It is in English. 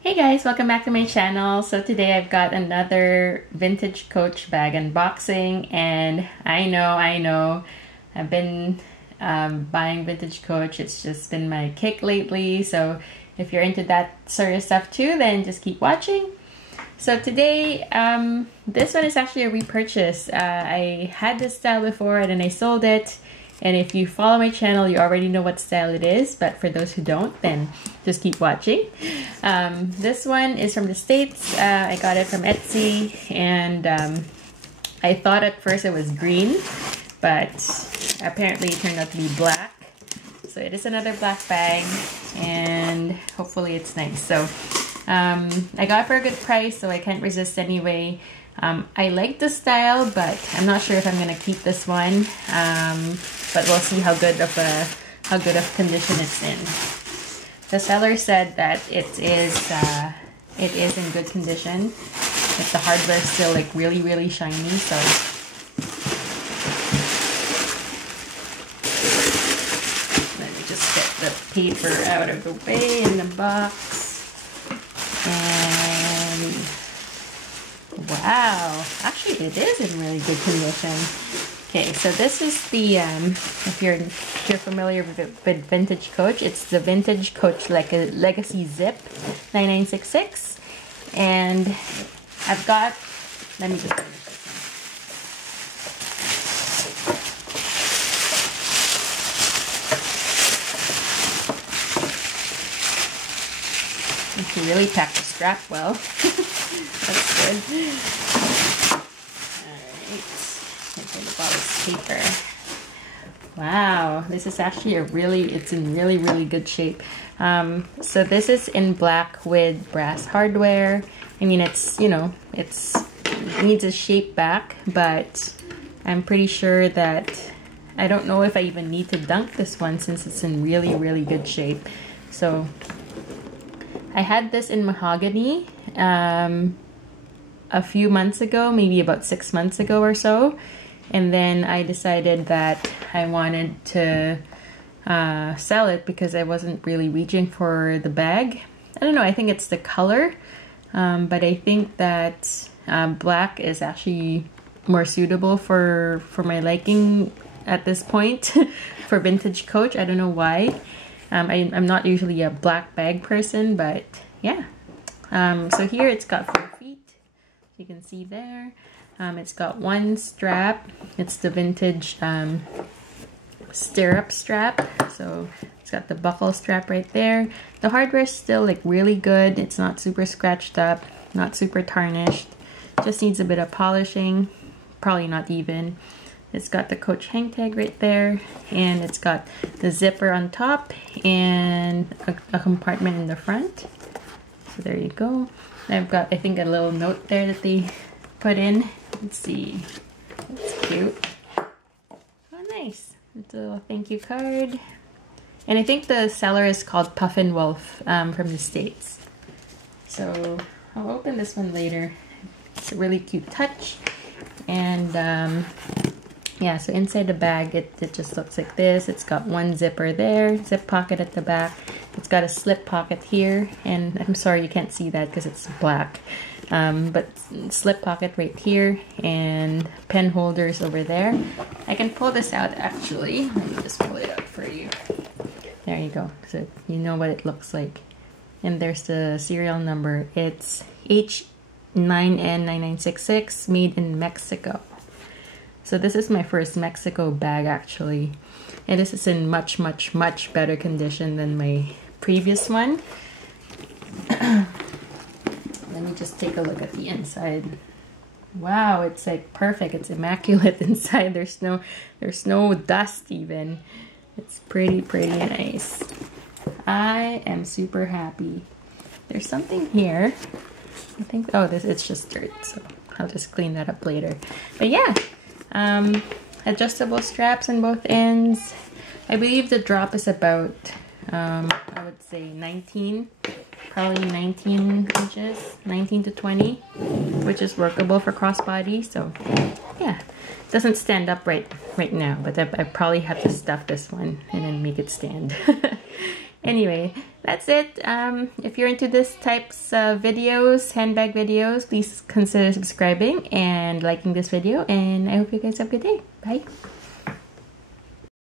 Hey guys, welcome back to my channel. So today I've got another vintage Coach bag unboxing, and I know I've been buying vintage Coach. It's just been my kick lately, so if you're into that sort of stuff too, then just keep watching. So today, this one is actually a repurchase. I had this style before and then I sold it. And if you follow my channel, you already know what style it is, but for those who don't, then just keep watching. This one is from the States. I got it from Etsy, and I thought at first it was green, but apparently it turned out to be black. So it is another black bag, and hopefully it's nice. So I got it for a good price, so I can't resist anyway. I like the style, but I'm not sure if I'm gonna keep this one. But we'll see how good of condition it's in. The seller said that it is in good condition. If the hardware is still like really shiny, so let me just get the paper out of the way in the box. And wow, actually it is in really good condition. Okay, so this is the, if you're familiar with vintage Coach, it's the vintage Coach Legacy Zip 9966, and I've got, let me just finish this one. You can really pack the strap well. That's good. About this paper. Wow, this is actually it's in really good shape. So this is in black with brass hardware. I mean, it's, you know, it needs a shape back, but I'm pretty sure that I don't know if I even need to dunk this one since it's in really good shape. So I had this in mahogany a few months ago, maybe about 6 months ago or so. And then I decided that I wanted to sell it because I wasn't really reaching for the bag. I don't know, I think it's the color, but I think that black is actually more suitable for my liking at this point for vintage Coach. I don't know why. I'm not usually a black bag person, but yeah. So here it's got 4 feet, you can see there. It's got one strap. It's the vintage stirrup strap. So it's got the buckle strap right there. The hardware is still like really good. It's not super scratched up, not super tarnished. Just needs a bit of polishing, probably not even. It's got the Coach hang tag right there, and it's got the zipper on top and a compartment in the front. So there you go. I've got, I think, a little note there that they put in. Let's see. That's cute. Oh, nice. It's a little thank you card. And I think the seller is called Puffin Wolf from the States. So I'll open this one later. It's a really cute touch. And yeah, so inside the bag, it just looks like this. It's got one zipper there, zip pocket at the back. It's got a slip pocket here, and I'm sorry you can't see that because it's black. But slip pocket right here, and pen holders over there. I can pull this out actually. Let me just pull it out for you. There you go. So you know what it looks like. And there's the serial number. It's H9N9966, made in Mexico. So this is my first Mexico bag actually. And this is in much better condition than my previous one. Let me just take a look at the inside. Wow, it's like perfect. It's immaculate inside. There's no dust even. It's pretty nice. I am super happy. There's something here. I think, oh, it's just dirt, so I'll just clean that up later. But yeah, adjustable straps on both ends. I believe the drop is about, I would say 19. Probably 19 inches, 19 to 20, which is workable for crossbody. So yeah, it doesn't stand up right now, but I probably have to stuff this one and then make it stand. Anyway, that's it. If you're into this types of videos, handbag videos, please consider subscribing and liking this video. And I hope you guys have a good day. Bye.